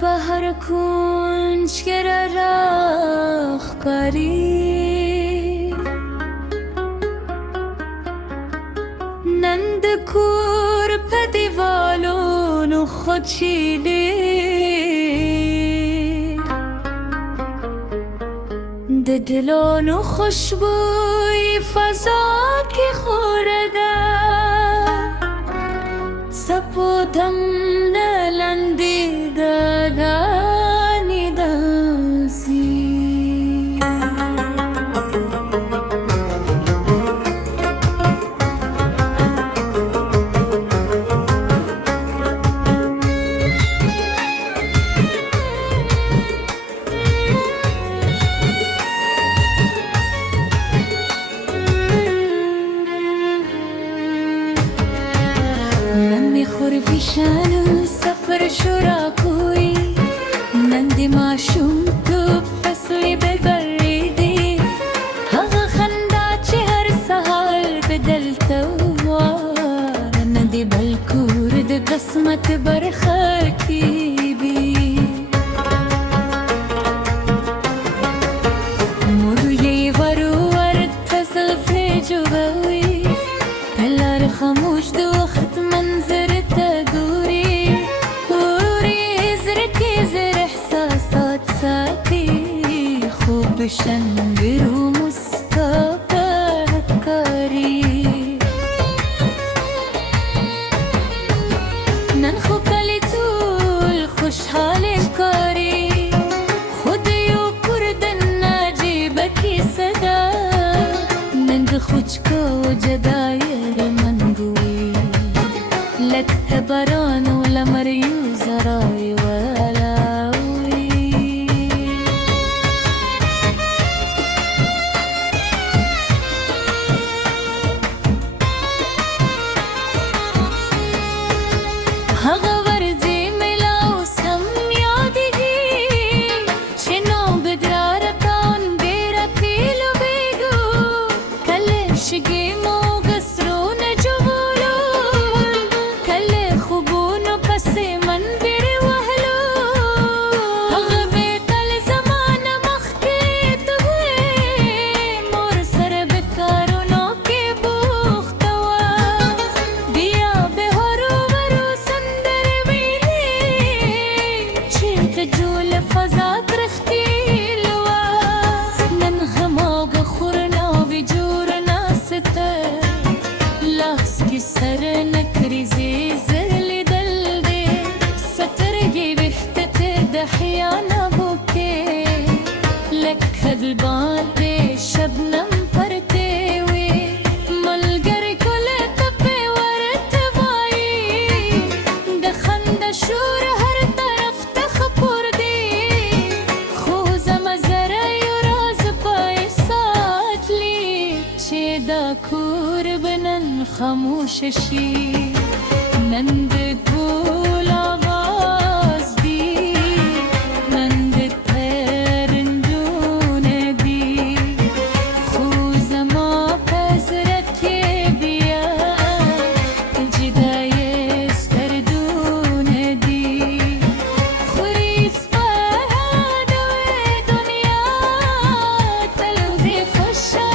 بهر کنج گر راخ کاری نند کور پدیوالون و خودشیلی دلان و خوشبوی فضا که خورده سپودم نلندی دگانی دازی خوربیشان سفر شورا کوی نندی ماشوم تو فصلی ببریدی هغه خندا چې هر سهار په دل ته واره نندی بل کور د قسمت برخه کې وي مور یې ورور ته زلفې جوړوي په لار خاموش د وخت منظر بشنگر و مسکات کاری نن خو کلی طول خوشحال کاری خود یو کردن نجیب کی صدا ننگ خوچکو جدایر من گوی لک بران و لمریو زرای هغه ورځې ملا اوس هم یادېږي چې نو بدرارتان ډېره پیلوبېږو کله شګې مو قصرونه جوړول کله خوبونو پسې منډې وهلو هغه بېتل زمانه مخکې ته وې مور سره به کارونو کې بوخته وه بیا به جول فضا ترختیل و نن غماغ خورنا و جورنا ستر لاس کی سر نکریزی زرلی دل دی سترگی بختت دحیانا بوکے لکھد البان پہ شبنم پرتے وی ملگر کل تپے ورت بائی دخند شور ہر طرف تخپور دا کور بنن خاموش شي نن د ټول آواز دی نن د ترنجونه دی خو زما په زړه کې بیا جدای ستردونه دي خوري سپهاد دنیا تلو دی خوشه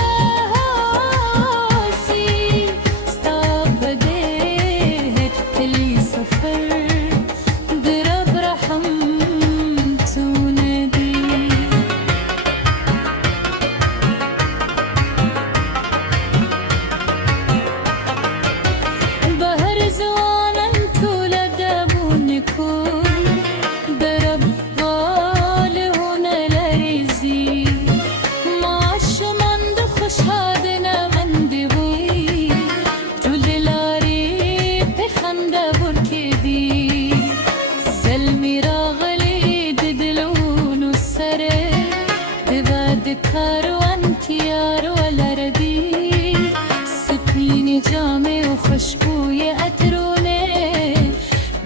کاروان تیار و لردی سپین جامه و خوشبوی عطرونه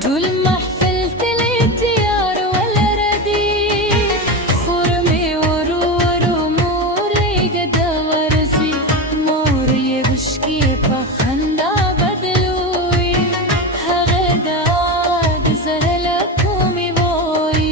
دول محفل تلی تیار و لردی خورمی ورو موری گدا ورزی موری بشکی پخنده بدلوی هغه داد زهلکو می بوی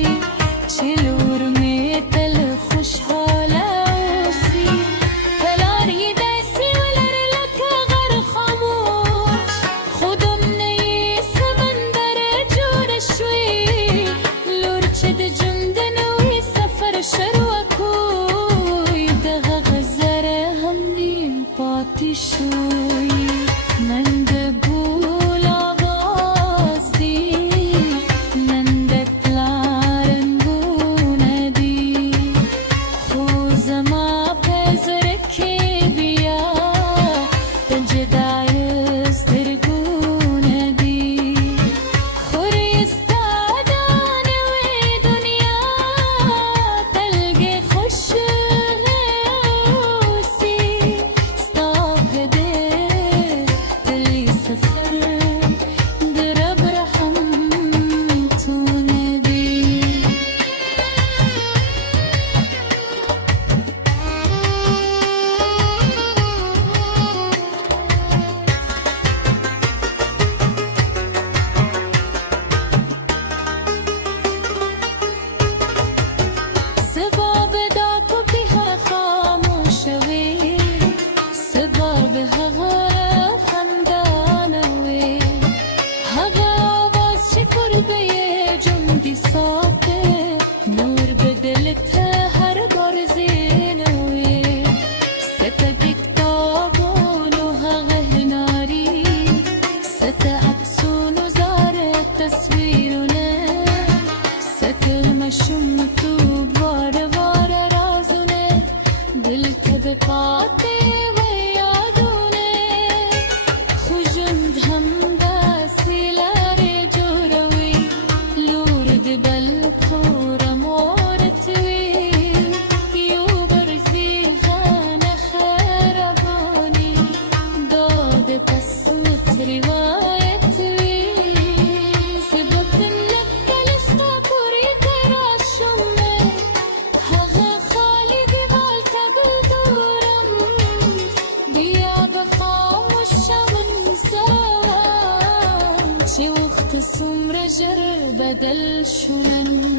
بدل شلن